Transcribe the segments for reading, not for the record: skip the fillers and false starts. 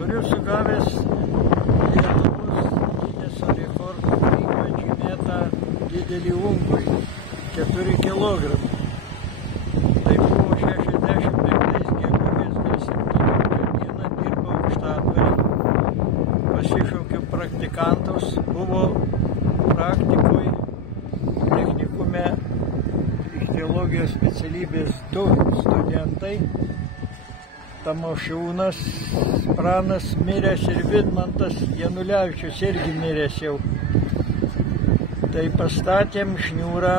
Turiu sugavęs Lietuvos Gineso rekordų knygoje žymėtą didelį ungurį, 4 kilogramų. Tai buvo 65 gegužės 27 dieną, dirbau Aukštadvaryje, pasišaukiau praktikantus, buvo praktikui technikume ichtiologijos specialybės 2 studentai. Tamošiūnas, Pranas miręs ir Vidmantas Janulevičius irgi miręs jau. Tai pastatėm šniūrą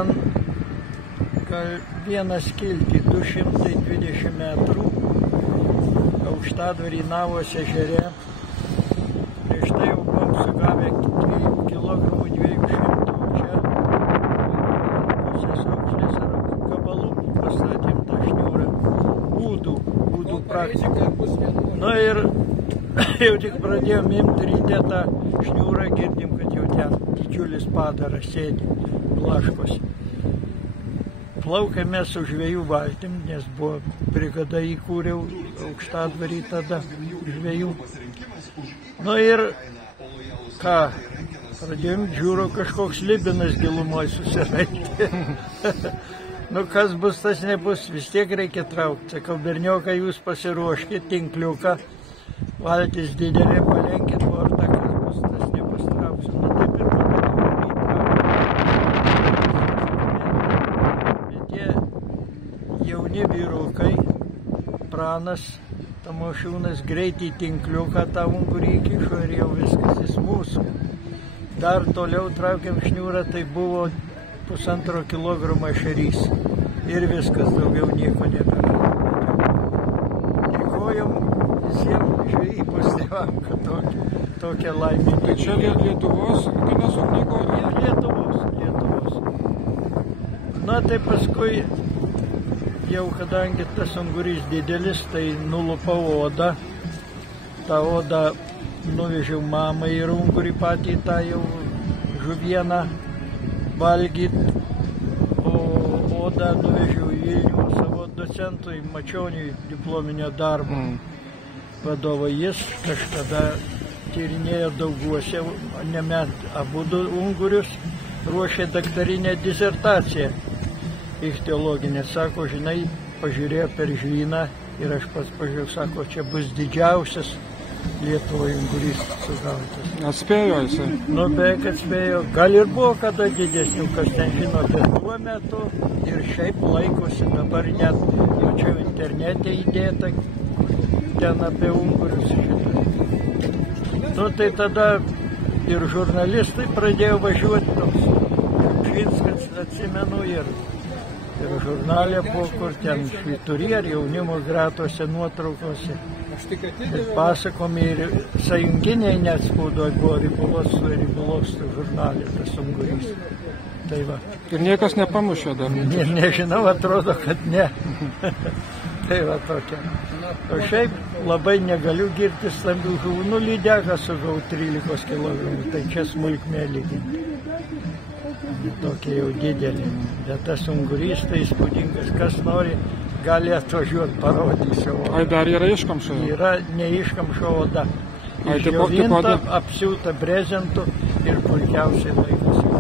vieną skiltį 220 metrų Aukštadvaryje Navos ežere. Prieš tai jau buvom sugavę 2 kilogramų 200 čia. Pusės aukštės ar gabalų pastatėm tą šniūrą. Būdų praktiką. Na ir jau tik pradėjom imti ryte tą šniūrą, girdim, kad jau ten didžiulis padaras sėdi, blaškosi. Plaukėme su žvejų valtim, nes buvo brigada įkūriau Aukštadvaryje tada žvejų. Na ir ką, pradėjom žiūro kažkoks libinas gilumoje susiraitė. Nu, kas bus, tas nebus, vis tiek reikia traukti. Sakau, berniokai, jūs pasiruoškit tinkliuką, valtis didelė, palenkit bortą, kas bus, tas nebus trauksiu. Nu, taip ir padarėjau. Bet tie jauni vyrukai, Pranas, Tamošiūnas, greitai tinkliuką tą ungurį įkišo ir jau viskas, jis mūsų. Dar toliau traukiam šniūrą, tai buvo 1,5 kilogramo ešerys. Ir viskas, daugiau nieko nebėra. Dėkojom visiems žvejybos tėvam, kad tokia laimė. Tai čia Lietuvos Gineso knygoje? Lietuvos. Na tai paskui, jau kadangi tas ungurys didelis, tai nulupau odą. tą odą nuvežiau mamai ir ungurį patį tą jau žuvieną valgyt, o odą nuvežiau į Vilnių savo docentui Mačioniui diplominio darbo vadovo. Jis kažkada tyrinėjo Dauguose, abudu ungurius, ruošė daktarinę disertaciją ichtiologinę. Sako, žinai, pažiūrėjo per žvyną ir aš pats pažiūrėjau, sako, čia bus didžiausias Lietuvoje ungurys sugautas. Atspėjo jisai? Nu, beveik atspėjo. Gal ir buvo kada didesnių, kas ten žino, bet tuo metu ir šiaip laikosi dabar net, mačiau internete įdėta ten apie ungurius šitą. Nu, tai tada ir žurnalistai pradėjo važiuoti toks. Šinskas, atsimenu, ir žurnalė buvo, kur ten švyturie ir jaunimo gretose nuotraukose. Pasakomi ir sąjunginiai net spaudoj buvo Ribulos žurnalė, tas ungurys. Tai va. Ir niekas nepamušė dar? Nežinau, atrodo, kad ne. Tai va tokia. O šiaip labai negaliu girti stambių žuvų. Nu, lydeką sugau 13 kg, tai čia smulkmė lyginti. Tokia jau didelė. Bet tas ungurys tai įspūdingas. Kas nori, gali atvažiuoti, parodysiu. Ai, dar yra iškamšo? Yra neiškamšo oda. Išdžiovinta, apsiūta brezentu ir puikiausiai laikosi.